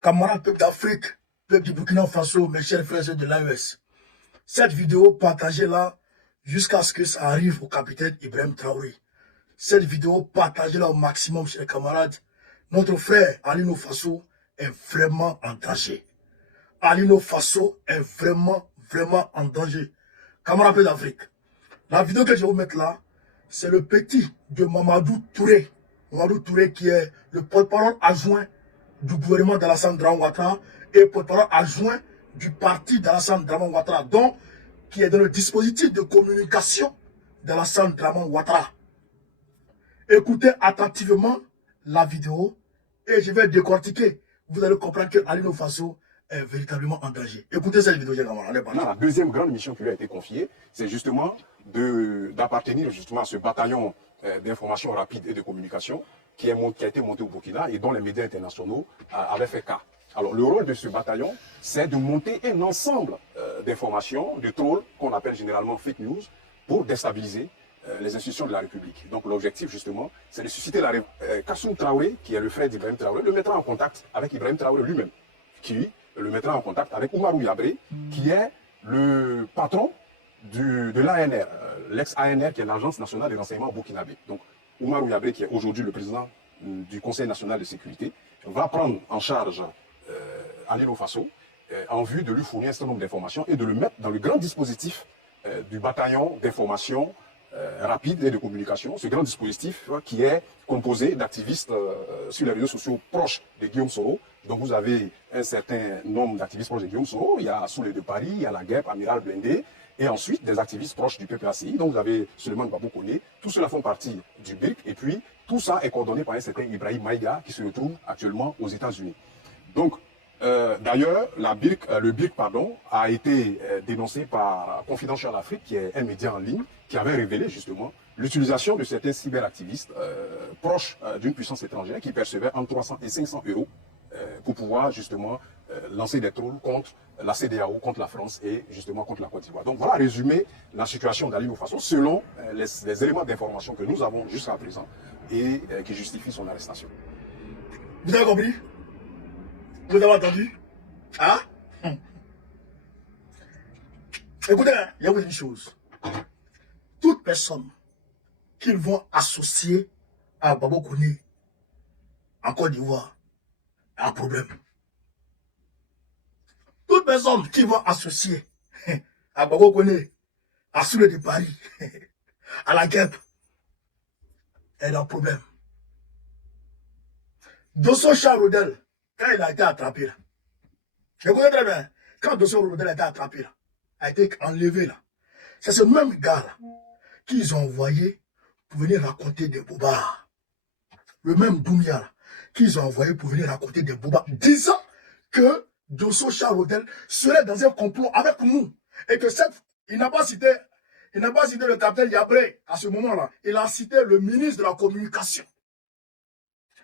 Camarades peuple d'Afrique, peuple du Burkina Faso, mes chers frères de l'AES. Cette vidéo, partagez-la jusqu'à ce que ça arrive au capitaine Ibrahim Traoré. Cette vidéo, partagez-la au maximum, chers camarades. Notre frère Alino Faso est vraiment en danger. Alino Faso est vraiment en danger. Camarades peuple d'Afrique, la vidéo que je vais vous mettre là, c'est le petit de Mamadou Touré. Mamadou Touré qui est le porte-parole adjoint du gouvernement d'Alassane Dramane Ouattara et porte-parole adjoint du parti d'Alassane Dramane Ouattara, donc qui est dans le dispositif de communication d'Alassane Dramane Ouattara. Écoutez attentivement la vidéo et je vais décortiquer. Vous allez comprendre que Alino Faso est véritablement en danger. Écoutez cette vidéo, la deuxième grande mission qui lui a été confiée, c'est justement d'appartenir justement à ce bataillon d'information rapide et de communication qui a été monté au Burkina et dont les médias internationaux avaient fait cas. Alors le rôle de ce bataillon, c'est de monter un ensemble d'informations, de trolls qu'on appelle généralement fake news, pour déstabiliser les institutions de la République. Donc l'objectif justement, c'est de susciter Kassoum Traoré, qui est le frère d'Ibrahim Traoré, le mettra en contact avec Ibrahim Traoré lui-même, qui le mettra en contact avec Oumarou Yabré, qui est le patron de l'ANR, l'ex-ANR, qui est l'Agence nationale des renseignements burkinabé. Donc Oumarou Yabré, qui est aujourd'hui le président du Conseil national de sécurité, va prendre en charge Alino Faso en vue de lui fournir un certain nombre d'informations et de le mettre dans le grand dispositif du bataillon d'information rapide et de communication, ce grand dispositif qui est composé d'activistes sur les réseaux sociaux proches de Guillaume Soro. Donc vous avez un certain nombre d'activistes proches de Guillaume Soro, il y a Soulé de Paris, il y a la GEP, Amiral Blindé, et ensuite des activistes proches du PPACI. Donc vous avez Suleiman Babou Koné, tout cela font partie du BIRC, et puis tout ça est coordonné par un certain Ibrahim Maïga qui se retrouve actuellement aux États-Unis. Donc d'ailleurs, le BIRC a été dénoncé par Confidential Afrique, qui est un média en ligne, qui avait révélé justement l'utilisation de certains cyberactivistes proches d'une puissance étrangère qui percevaient entre 300 et 500 euros pour pouvoir justement lancer des trolls contre la CEDEAO, contre la France et justement contre la Côte d'Ivoire. Donc voilà résumé la situation d'Alino Faso selon les éléments d'information que nous avons jusqu'à présent et qui justifient son arrestation. Vous avez compris? Vous avez entendu? Hein? Écoutez, il y a une chose. Toute personne qu'ils vont associer à Babo Koné en Côte d'Ivoire a un problème. Toute personne qu'ils vont associer à Babo Koné, à Soulé de Paris, à la GEP, elle a un problème. Dosso Charodel, quand il a été attrapé là, écoutez très bien, quand Dosso Charodel a été attrapé là, a été enlevé là, c'est ce même gars là qu'ils ont envoyé pour venir raconter des bobards. Le même Doumbia là, qu'ils ont envoyé pour venir raconter des bobards, disant que Dosso Charodel serait dans un complot avec nous. Et que il n'a pas cité le capitaine Yabré à ce moment-là. Il a cité le ministre de la Communication.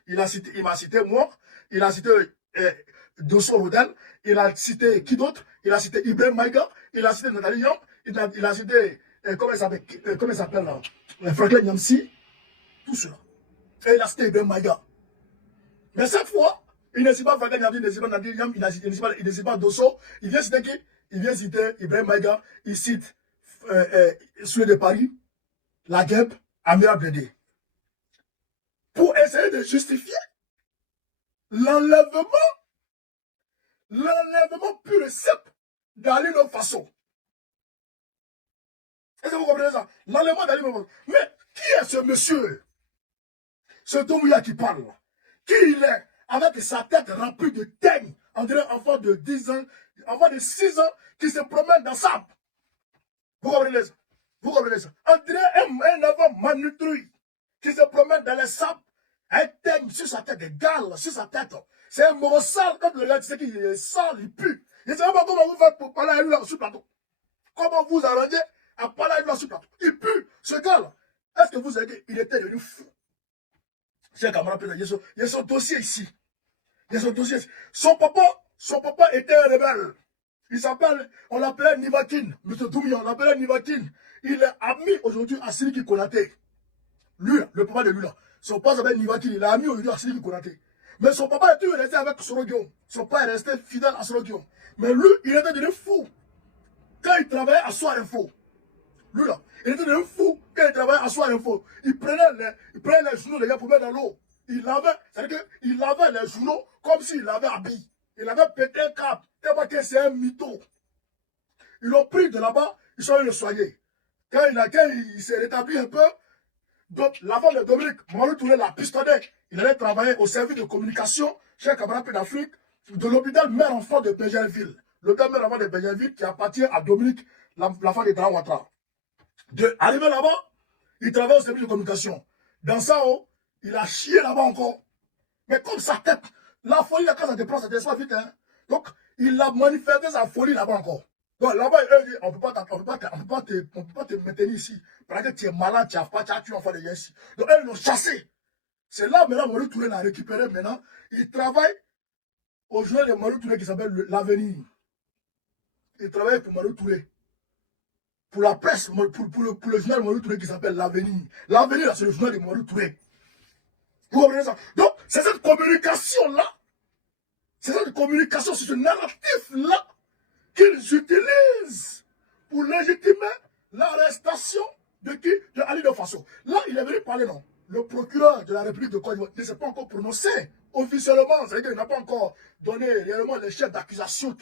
Il m'a cité moi, il a cité Dosso Rodel, il a cité qui d'autre? Il a cité Ibrahim Maïga, il a cité Nathalie Young, il a cité, comment il s'appelle là? Franklin Nyamsi, tout cela. Et il a cité Ibrahim Maïga. Mais cette fois, il ne cite pas Franklin Nyamsi, il ne cite pas Nathalie Young, il ne cite pas Dosso, il vient citer qui? Il vient citer Ibrahim Maïga, il cite Soulé de Paris, la GEP, Amiral Blindé. Pour essayer de justifier l'enlèvement pur et simple d'Alino Faso. Est-ce que vous comprenez ça? L'enlèvement d'Alino Faso. Mais qui est ce monsieur? Ce Doumbouya qui parle. Qui il est? Avec sa tête remplie de teigne. On dirait un enfant de 10 ans, enfant de 6 ans qui se promène dans sa. Vous comprenez ça? Vous comprenez ça? On dirait un enfant malnutri qui se promène dans les sables. Un teigne sur sa tête, des gales sur sa tête. C'est un mot sale. Quand vous regardez, tu sais qu'il est sale, il pue. Je ne sais pas comment vous faites pour parler à lui là sur le plateau. Comment vous arrangez à parler à lui là sur le plateau. Il pue, ce gars-là. Est-ce que vous savez qu'il était devenu fou? Chers camarades, il y a son dossier ici. Il y a son dossier ici. Son papa était un rebelle. Il s'appelle, on l'appelait Nivakin. M. Doumbia, on l'appelait Nivakin. Il est ami aujourd'hui à Sidiki Konaté. Lui, le papa de lui là. Son père s'appelle Nivakin. Il est ami aujourd'hui à Sidiki Konaté. Mais son papa était resté avec Sorogion. Son père est resté fidèle à Sorogion. Mais lui, il était devenu fou. Quand il travaillait à Soir Info, lui là, il était devenu fou quand il travaillait à Soir Info. Il prenait les journaux des gars pour mettre dans l'eau. Il lavait, c'est-à-dire qu'il lavait les journaux comme s'il l'avait habillé. Il avait pété un câble, tellement que c'est un mytho. Ils l'ont pris de là-bas, ils sont allés le soigner. Quand il s'est rétabli un peu, donc l'avant de Dominique, Mamadou Touré l'a pistonné. Il allait travailler au service de communication chez un camarade d'Afrique de l'hôpital mère-enfant de Béjerville. L'hôpital mère-enfant de Béjerville qui appartient à Dominique, l'enfant de Dran Ouattara. Arrivé là-bas, il travaille au service de communication. Dans ça, il a chié là-bas encore. Mais comme sa tête, la folie, quand ça te prend, ça te descend vite. Hein? Donc, il a manifesté sa folie là-bas encore. Donc là-bas, eux disent, on ne peut pas te maintenir ici. Parce que tu es malade, tu as tué enfant de ici. Donc, eux, ils l'ont chassé. C'est là, maintenant, Mamadou Touré l'a récupéré maintenant. Il travaille au journal de Mamadou Touré qui s'appelle L'Avenir. Il travaille pour Mamadou Touré. Pour la presse, pour le journal de Mamadou Touré qui s'appelle L'Avenir. L'Avenir, c'est le journal de Mamadou Touré. Vous comprenez ça? Donc, c'est cette communication-là, c'est cette communication, c'est ce narratif-là qu'ils utilisent pour légitimer l'arrestation de qui? De Ali de Faso. Là, il est venu parler, non? Le procureur de la République de Côte d'Ivoire ne s'est pas encore prononcé officiellement, c'est-à-dire qu'il n'a pas encore donné réellement les chefs d'accusation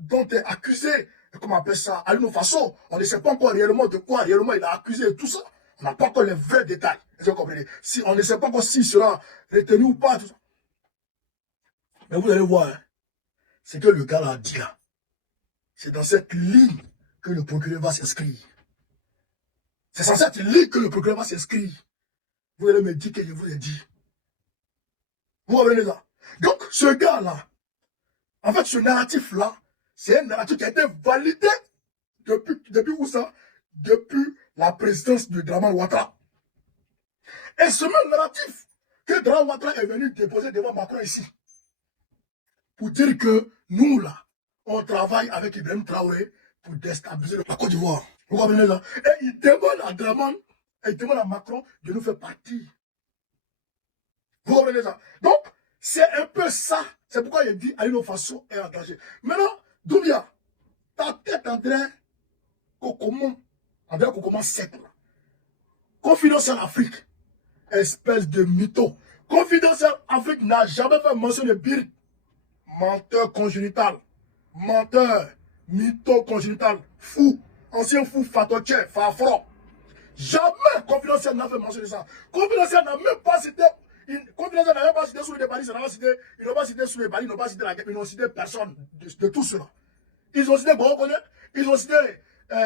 dont est accusé, comment on appelle ça, Ali de Faso. On ne sait pas encore réellement de quoi réellement il a accusé et tout ça. On n'a pas encore les vrais détails. Vous comprenez? Si on ne sait pas encore s'il sera retenu ou pas, tout ça. Mais vous allez voir, hein, c'est que le gars l'a dit là. C'est dans cette ligne que le procureur va s'inscrire. C'est dans cette ligne que le procureur va s'inscrire. Vous allez me dire que je vous ai dit. Vous comprenez ça? Donc, ce gars-là, en fait, ce narratif-là, c'est un narratif qui a été validé depuis où ça? Depuis la présidence de Dramane Ouattara. Et ce même narratif que Dramane Ouattara est venu déposer devant Macron ici, pour dire que nous, là, on travaille avec Ibrahim Traoré pour déstabiliser la Côte d'Ivoire. Vous comprenez ça? Et il demande à Dramane, il demande à Macron de nous faire partie. Vous comprenez ça? Donc, c'est un peu ça. C'est pourquoi il dit Ali de Faso est engagé. Maintenant, Doumbia, ta tête en train qu'on commence sec. Confidentiel Afrique, espèce de mytho. Confidentiel Afrique n'a jamais fait mention de Birik. Menteur congénital. Menteur, mytho congénital, fou, ancien fou, fatoche, fafro. Jamais Confidentiel n'a fait mention de ça. Confidentiel n'a même pas cité. Confidentiel n'a même pas cité sous les Paris, ils n'ont pas cité sous les Paris, ils n'ont pas cité la guerre, ils n'ont cité personne de tout cela. Ils ont cité Borokone, ils ont cité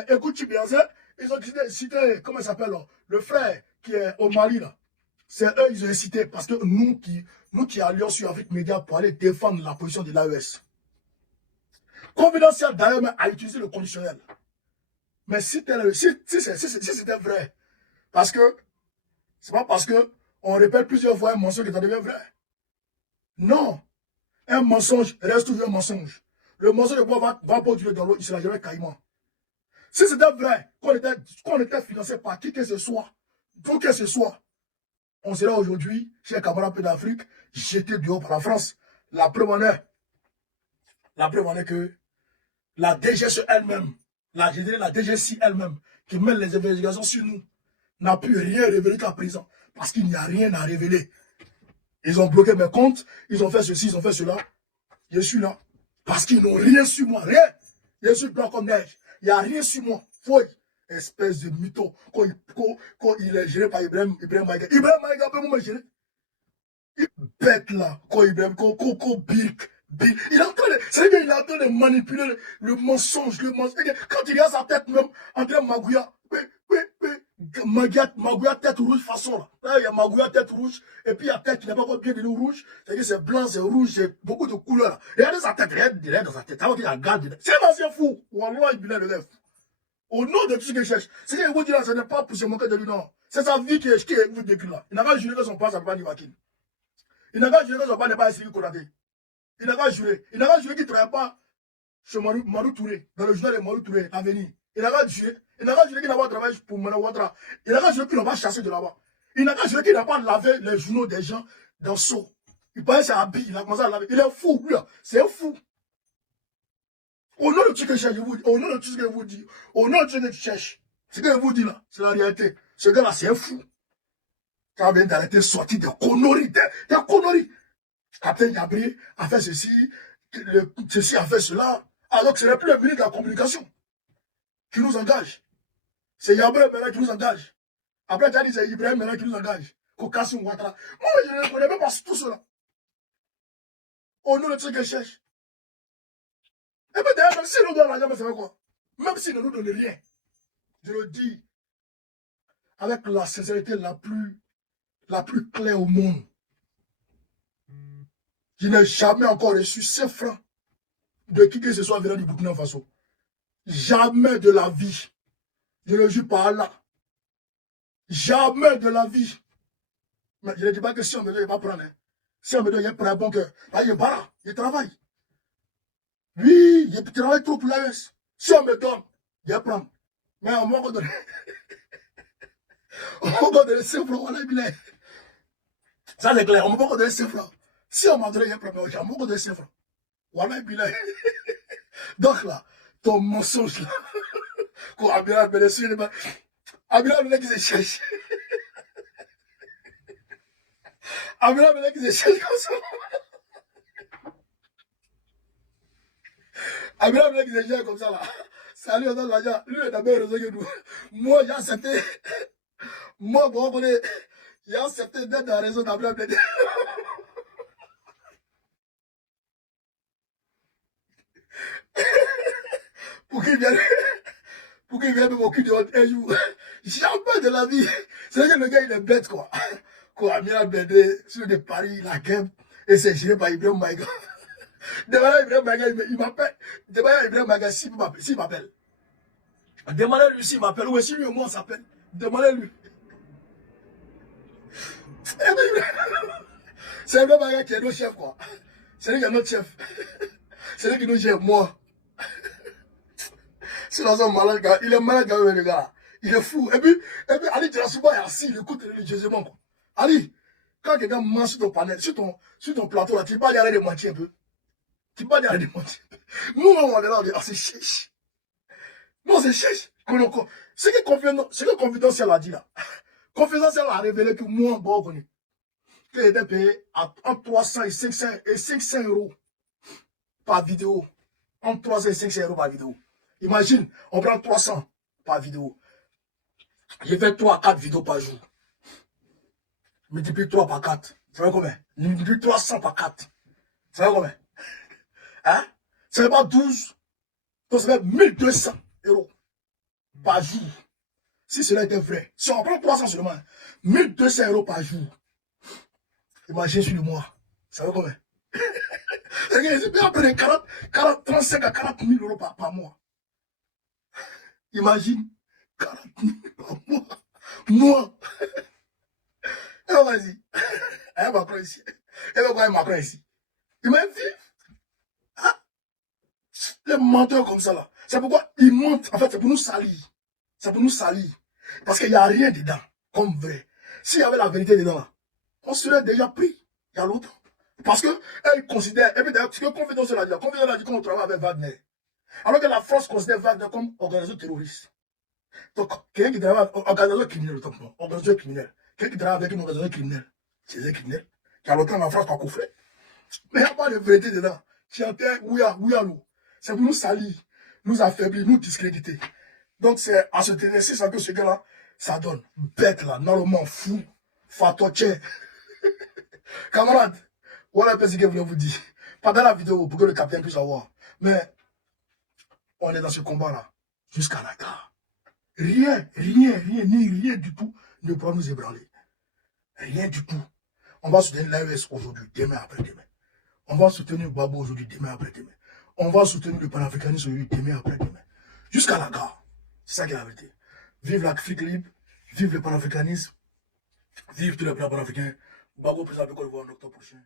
Écoute Chibianze, ils ont cité, comment il s'appelle, le frère qui est au Mali là. C'est eux, ils ont cité parce que nous qui allions sur Afrique Média pour aller défendre la position de l'AES. Confidentiel d'ailleurs a utilisé le conditionnel. Mais si c'était vrai, parce que c'est pas parce que on répète plusieurs fois un mensonge que ça devient vrai. Non. Un mensonge reste toujours un mensonge. Le mensonge de bois va pas durer dans l'eau, il sera jamais caïman. Si c'était vrai, qu'on était financé par qui que ce soit, d'où que ce soit, on serait aujourd'hui, chez un camarade d'Afrique, jeté dehors par la France. La preuve en est que la DGC elle-même, la DGC elle-même, qui mène les investigations sur nous, n'a pu rien révéler qu'à présent. Parce qu'il n'y a rien à révéler. Ils ont bloqué mes comptes, ils ont fait ceci, ils ont fait cela. Je suis là. Parce qu'ils n'ont rien sur moi, rien. Je suis blanc comme neige. Il n'y a rien sur moi. Fouille. Espèce de mytho. Quand il est géré par Ibrahim Maïga. Ibrahim Maïga peut me gérer. Il bête là. Quand Ibrahim, Birk. Il est en train de, c'est-à-dire qu'il est en train de manipuler le mensonge. Quand il a sa tête même, André Magouya, Magouya tête rouge façon là. Là, il y a Magouya tête rouge, et puis il y a tête qui n'est pas encore bien de rouge. C'est-à-dire c'est blanc, c'est rouge, c'est beaucoup de couleurs. Regardez sa tête, regardez dans sa tête. Ça va qu'il regarde. C'est un ancien fou. Wallah, il bilait le lèvre. Au nom de tout ce qu'il cherche. C'est qu'il vous dit là, ce n'est pas pour se moquer de lui, non. C'est sa vie qui vous décrit là. Il n'a pas juré que son père ne s'appelle pas Nivakin. Il n'a pas juré que son père n'est pas Essiri Konate. Il n'a pas juré. Il n'a pas juré qu'il ne travaille pas chez Mamadou Touré, dans le journal de Mamadou Touré, L'Avenir. Il n'a pas juré. Il n'a pas juré qu'il n'a pas travaillé pour Mamadou Ouattara. Il n'a pas juré qu'il n'a pas chassé de là-bas. Il n'a qu'à jurer qu'il n'a pas lavé les journaux des gens dans son. Il paraît que c'est habillé, il a commencé à laver. Il est fou, lui, c'est un fou. Au nom de tout ce que je cherche, au nom de tout ce que je vous dis, au nom de tout ce que tu cherches, ce que je vous dis là, c'est la réalité. Ce gars-là, c'est un fou. Quand vient d'arrêter sortir des conneries, des conneries. Captain Gabriel a fait ceci, ceci a fait cela. Alors que ce n'est plus le ministre de la communication qui nous engage. C'est Yabré maintenant qui nous engage. Après, tu as dit c'est Ibrahim maintenant qui nous engage. Kokassou Ouattara. Moi, je ne connais même pas tout cela. Au nom de ce que je cherche. Et bien d'ailleurs, même si nous donnons l'argent, mais ça fait quoi? Même s'il ne nous donne rien, je le dis avec la sincérité la plus claire au monde. Je n'ai jamais encore reçu 5 francs de qui que ce soit venant du Burkina Faso. Jamais de la vie. Je le jure par là. Jamais de la vie. Mais je ne dis pas que si on me donne, il ne va pas prendre. Hein. Si on me donne, il prend un bon cœur. Là, il est barra, il travaille. Oui, il travaille trop pour la S. Si on me donne, il prend. Mais on m'a donné. On m'a donné 5 francs, on a mis. Ça, c'est clair. On m'a pas donné 5 francs. Si on m'a donné, il prend. On m'a donné 5 francs. Voilà, bilan. Donc là, ton mensonge là, qu'on a bien appelé sur les mains, Abila le qui se cherche. Abila le qui se cherche comme ça. Abila le qui se cherche comme ça là. Salut, on donne l'argent. Lui, il est d'abord raison que nous. Moi, j'ai accepté. Moi, bon, on est. J'ai accepté d'être dans la raison d'Abila le. Pour qu'il vienne. Pour qu'il vienne me moquer de un jour. Jamais de la vie. C'est vrai que le gars, il est bête, quoi. Quoi, Amina Bédé, sur de Paris, la gueule, et c'est géré par Ibrahim Maïga. Demandez à Ibrahim Maïga, il m'appelle. Demandez à Ibrahim Maïga s'il m'appelle. Demandez-lui s'il m'appelle, ou si lui ou moi on s'appelle. Demandez-lui. C'est Ibrahim Maïga qui est notre chef, quoi. C'est lui qui est notre chef. C'est lui qui nous gère, moi. C'est dans un malade, gars. Il est malade, gars, le gars. Il est fou. Et puis Ali Djelassouba est assis, il écoute religieusement, quoi. Ali, quand quelqu'un mange sur ton panel, sur ton plateau, là, tu ne peux pas y aller de moitié un peu. Tu ne peux pas y aller de moitié. Nous, on est là, on dit, ah, c'est chiche. Non, c'est chiche. Ce que Confidentiel a dit là. Confidentiel a révélé que moi, bon, connu, qu'il était payé entre 300 et 500 euros par vidéo. Entre 300 et 500 euros par vidéo. Imagine, on prend 300 par vidéo. J'ai fait 3 à 4 vidéos par jour. Multiplie 3 par 4. Ça fait combien? Multiplie 300 par 4. Ça fait combien? Hein? Ça fait pas 12. Donc ça fait 1200 euros par jour. Si cela était vrai. Si on prend 300 seulement, 1200 euros par jour. Imagine sur le mois. Ça fait combien? C'est bien près de 35 à 40 000 euros par mois. Imagine. 40 000 par mois. Moi. Et vas-y. Elle Macron ici. Elle va voir Macron ici. Il m'a dit. Ah, les menteurs comme ça là. C'est pourquoi ils mentent. En fait, c'est pour nous salir. C'est pour nous salir. Parce qu'il n'y a rien dedans. Comme vrai. S'il y avait la vérité dedans là, on serait déjà pris. Il y a longtemps. Parce que elle considère. Et puis d'ailleurs, ce que Confidentiel a dit. Confidentiel a dit qu'on travaille avec Wagner. Alors que la France considère Wagner comme organisation terroriste. Donc, quelqu'un qui travaille avec organisation criminelle, organisation criminelle. Quelqu'un qui travaille avec une organisation criminelle, c'est un criminel. Qui a longtemps en France par coffret. Mais il n'y a pas de vérité dedans. Qui entend ouya-lou. C'est pour nous salir, nous affaiblir, nous discréditer. Donc, c'est à ce exercice que ce gars-là, ça donne. Bête là, normalement fou, fatoche. Camarade, voilà un peu ce que je voulais vous dire. Pendant la vidéo, pour que le capitaine puisse avoir. Mais, on est dans ce combat-là, jusqu'à la gare. Rien du tout ne pourra nous ébranler. Rien du tout. On va soutenir l'AES aujourd'hui, demain après-demain. On va soutenir Babo aujourd'hui, demain après-demain. On va soutenir le panafricanisme aujourd'hui, demain après-demain. Jusqu'à la gare. C'est ça qui est la vérité. Vive l'Afrique libre, vive le panafricanisme, vive tous les plans panafricains. Babo président de Côte d'Ivoire en octobre prochain.